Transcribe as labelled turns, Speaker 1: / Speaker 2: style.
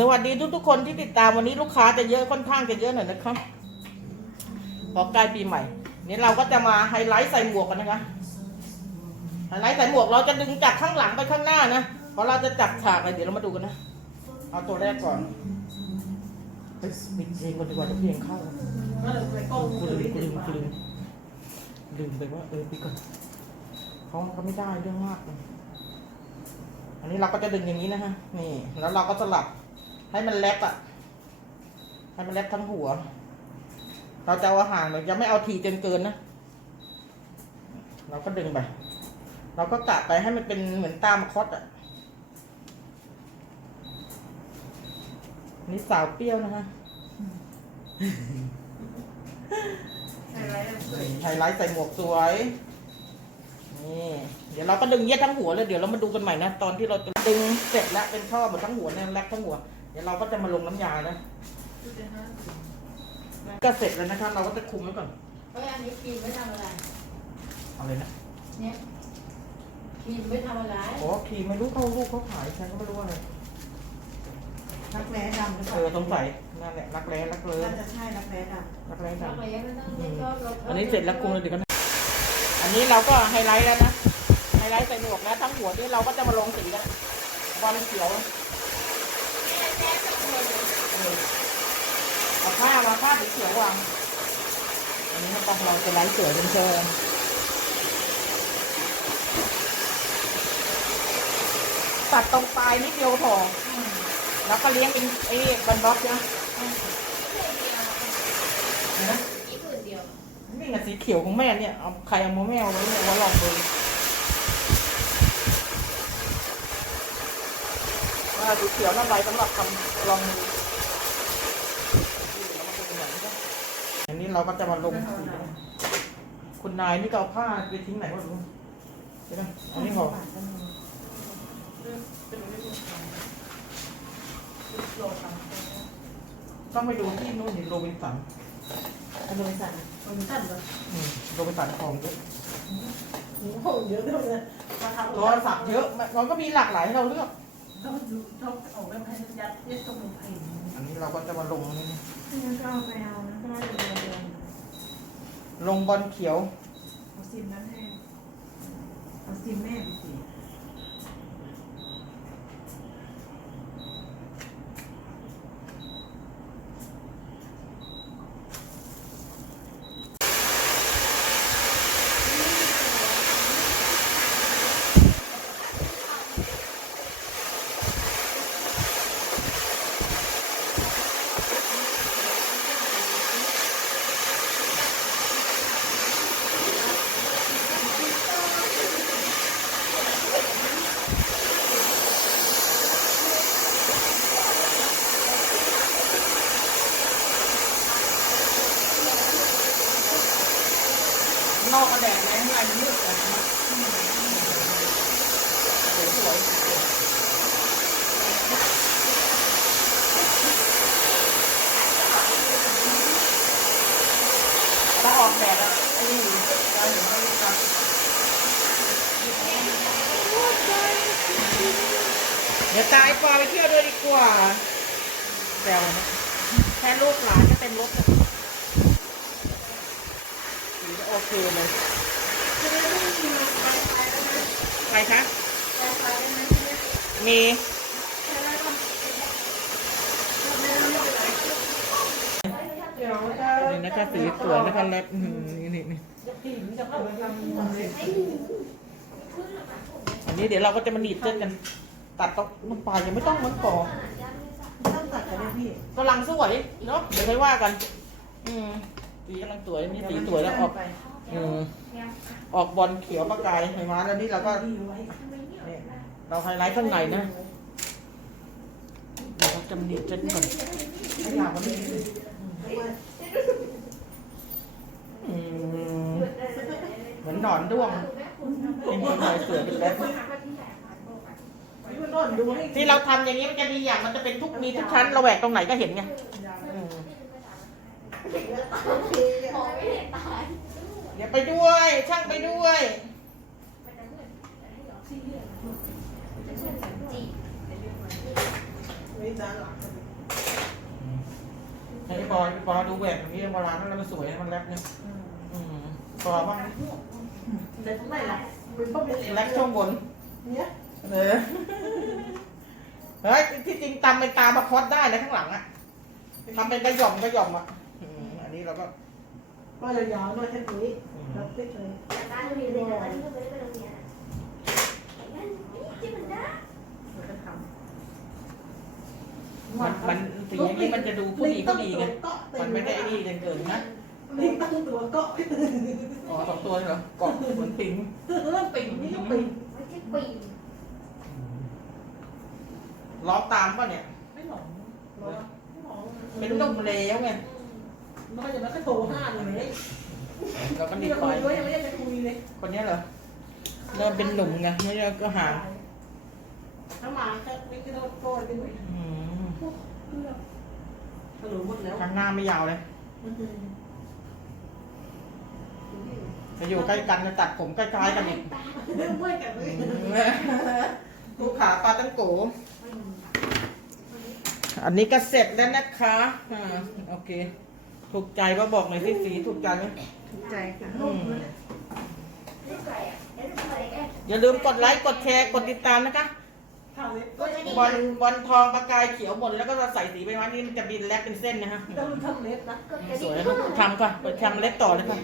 Speaker 1: สวัสดีทุกทุกคนที่ติดตามวันนี้ลูกค้าจะเยอะค่อนข้างจะเยอะหน่อยนะครับพอใกล้ปีใหม่นี่เราก็จะมาไฮไลท์ใส่หมวกกันนะคะไฮไลท์ใส่หมวกเราจะดึงจากข้างหลังไปข้างหน้านะเพราะเราจะจับฉากอะไรเดี๋ยวเรามาดูกันนะเอาตัวแรกก่อนเฮ้ยปิดเพลงก่อนดีกว่าเพลงเข้ากูลืมกูลืมกูลืมลืมไปว่าเออปิดก่อนเขาก็ไม่ได้เรื่องมากเลยอันนี้เราก็จะดึงอย่างนี้นะฮะนี่แล้วเราก็สลับ ให้มันแลบอะให้มันแลบทั้งหัว เราจะเอาห่างเลยจะไม่เอาทีจนเกินนะ เราก็ดึงไป เราก็กะไปให้มันเป็นเหมือนตามคอสอะนี่สาวเปรี้ยวนะคะไฮไลท์ใส่หมวกสวย นี่ เดี๋ยวเราก็ดึงเย็ดทั้งหัวเลย เดี๋ยวเรามาดูกันใหม่นะ ตอนที่เราจะดึงเสร็จแล้วเป็นช่อหมดทั้งหัวเนี่ยแลบทั้งหัว เดี๋ยวเราก็จะมาลงน้ำยานะก็เสร็จแล้วนะครับ เราก็จะคุมไว้ก่อน
Speaker 2: เฮ้ยอันนี้ครีมไม่ทำอะไร
Speaker 1: เอาเลยนะ
Speaker 2: เนี่ยครีมไม่ทำอะไร
Speaker 1: โอ้ทีไม่รู้เขาลูกเขาขายฉันก็ไม่รู้อะไร
Speaker 3: รักแร้ดำหรือเป
Speaker 1: เอ
Speaker 3: ล่า
Speaker 1: อสงสัยนั่นแหละรักแร้รักเลิ
Speaker 3: น่าจะใช่รักแร้ด
Speaker 1: รักแร้
Speaker 2: ทำ
Speaker 1: จัง
Speaker 2: อะไรไม่ต้องไม่ชอบเรา
Speaker 1: อันนี้เสร็จแล้วคุมเลยเดี๋ยวกันนะอันนี้เราก็ไฮไลท์แล้วนะ ไฮไลท์ใส่หมวกนะทั้งหัวนี่เราก็จะมาลงสีกันบอลเขียว เออเอาผ้ามาผ้าสีเขียววางอันนี้นะครับเราจะไลท์เสือเป็นเชิญตัดตรงปลายนิดเดียวพอแล้วก็เลี้ยงเป็นไอ้บันบ็อกนะนะ
Speaker 2: นเดียว
Speaker 1: นี่ไงสีเขียวของแม่เนี่ยเอาใครเอามาแม่เอาไว้เนี่ยว่าลองดูว่าสีเขียวน่าใบสำหรับทำลองมือ อันนี้เราก็จะมาลงสีกันคุณนายนี่ก็เอาผ้าไปทิ้งไหนวะลูกเดี๋ยวนะำอันนี้พอ
Speaker 3: บาทก็มี
Speaker 1: ต้องไปดูที่นู่นนี่โรบินสัน
Speaker 3: อโดยสันโดยสันแบบ
Speaker 1: อืมโรบินสันของเยอะ
Speaker 3: โอ้โหเยอะเลยมาทำ
Speaker 1: โทรศัพท์เยอะมันก็มีหลากหลายให้เราเลือก
Speaker 3: ต้องดูต้องออกแบบให้ยัดยัดตรงมือเพลง
Speaker 1: อันนี้เราก็จะมาลงนี่นะ
Speaker 3: งั้นก็เอาไปเอา นะก็ได้เดือนเดือน
Speaker 1: ลงบอลเขียว
Speaker 3: เอาซิมนั้นให้เอาซิมแม่ไปสิ
Speaker 1: นอกกระแดดแรงข้างในมันมืดเลยสวยถ้าออกแบบอะไอ้นี่เราเห็นเขาทำเดี๋ยวตายปอไปเที่ยวด้วยดีกว่าแซวนะแค่ลูกหลานก็เต็มรถเลย สีก็โอเคเลยใครคะมี
Speaker 3: เดี๋ยวจะ
Speaker 1: นี่นะคะสีสวยนะคะแล้วอื้อหือนี่นี่นี่
Speaker 3: ผีจะเอาไปทำอะไร
Speaker 1: อันนี้เดี๋ยวเราก็จะมาหนีบเส้นกัน ตัดตรงน้ำปลายยังไม่ต้องมันก่อ
Speaker 3: ต้องตัดกันได้พี่
Speaker 1: กำลังสวยเนาะเดี๋ยวค่อยว่ากัน อืม สีกำลังสวยนี่สีสวยแล้วออกอืมออกบอลเขียวประกายเห็นไหมแล้วนี่เราก็
Speaker 3: ดีไว้
Speaker 1: เนี่ยเราไฮไลท์ข้างในนะเดี๋ยวเราจะมาหนีบเส้นก่อน
Speaker 3: ไม่อยากวันนี้
Speaker 1: อืมเหมือนหนอนด้วงเป็นคนลายเสือเป็นแบบ
Speaker 3: นี่มันนอนดูให้
Speaker 1: ที่เราทำอย่างนี้มันจะดีอย่างมันจะเป็นทุกมีทุกชั้นเราแหวกตรงไหนก็เห็นไงอืม
Speaker 2: มองไม่เห็นตาย
Speaker 1: เดี๋ยวไปด้วย ช่างไปด้วย
Speaker 2: จี
Speaker 3: ไม่จ้าหลัง
Speaker 1: ไอ้บอยบอยดูแหวนอย่างนี้โบราณแล้วมันสวยมันแรปเนี่ยอืมบอยบ้าง
Speaker 3: แต่ทำไมล่ะเป็นเพราะเป็น
Speaker 1: แรปช่วงบน
Speaker 3: เนี่ย
Speaker 1: เออเฮ้ยที่จริงตำเป็นตามาคอสได้นะข้างหลังอะทำเป็นกระหย่อมกระหย่อมอะอืมอั นนี้เราก็
Speaker 3: ก็ยาวๆหน่อยแค่นี้รับติ๊กเลย
Speaker 2: จากบ้านเรียนเลยแต่ตอนนี้ก็ไม่ได้ไปโรงเรียนอะแต่นั่นนี่ที่มันได้
Speaker 3: เราจะท
Speaker 1: มันมันสีอย่างนี้มันจะดูผู้ดีผู้ดีไงมันไม่ได้ไอ้นี่เกินๆนะ
Speaker 3: ลิงตั้งตัวเกาะ
Speaker 1: อ๋อสองตัวเลยเหรอเกาะเหมือนปิง
Speaker 3: ปิ่งนี่ก็ปิ่ง
Speaker 2: ไม่ใช่ปีน
Speaker 1: ร้องตามป่ะเนี่ย
Speaker 3: ไม่หลงไม่หลง
Speaker 1: เป็นนุ่มแล้วไง
Speaker 3: มันก็จะไม่ค่อยโทรห้าเลย
Speaker 1: เราก็
Speaker 3: นี่
Speaker 1: นิด
Speaker 3: จะ
Speaker 1: ไป
Speaker 3: คุยด้วยยังไม่ได้จะคุยเลย
Speaker 1: คนนี้เหรอเริ่มเป็นหนุ่มไงไม่ได้ก็ห่าง
Speaker 3: ถ้ามาแค่ไม่ก็โดนโกนไปหน่อย
Speaker 1: อืม
Speaker 3: ถลุหมดแล้ว
Speaker 1: ข้างหน้าไม่ยาวเลยจะอยู่ใกล้กันจะตัดผมใกล้ๆกันอีก
Speaker 3: เรื่องเมื่อยกันเลย
Speaker 1: ดูขาปลาตั้งโก อันนี้ก็เสร็จแล้วนะคะ อ่า โอเค ถูกใจว่าบอกหน่อยที่สีถูกใจไหม
Speaker 3: ถูกใจค่ะ
Speaker 1: อืม
Speaker 2: ไม่ใส่อะเดี๋ยวจะใส่แค่
Speaker 1: อย่าลืมกดไลค์กดแชร์กดติดตามนะคะ
Speaker 3: ข้าวเล็กก็
Speaker 1: บอลบอลทองประกายเขียวหมดแล้วก็เราใส่สีไปวันนี้มันจะบินแลบเป็นเส้นนะฮะ
Speaker 3: ต้องทำเล็บนะ
Speaker 2: กดกระ
Speaker 1: ส
Speaker 2: ดิ่
Speaker 1: วย
Speaker 2: ง
Speaker 1: นะทำก่อนไปทำเล็กต่อเลยค่ะ
Speaker 2: เ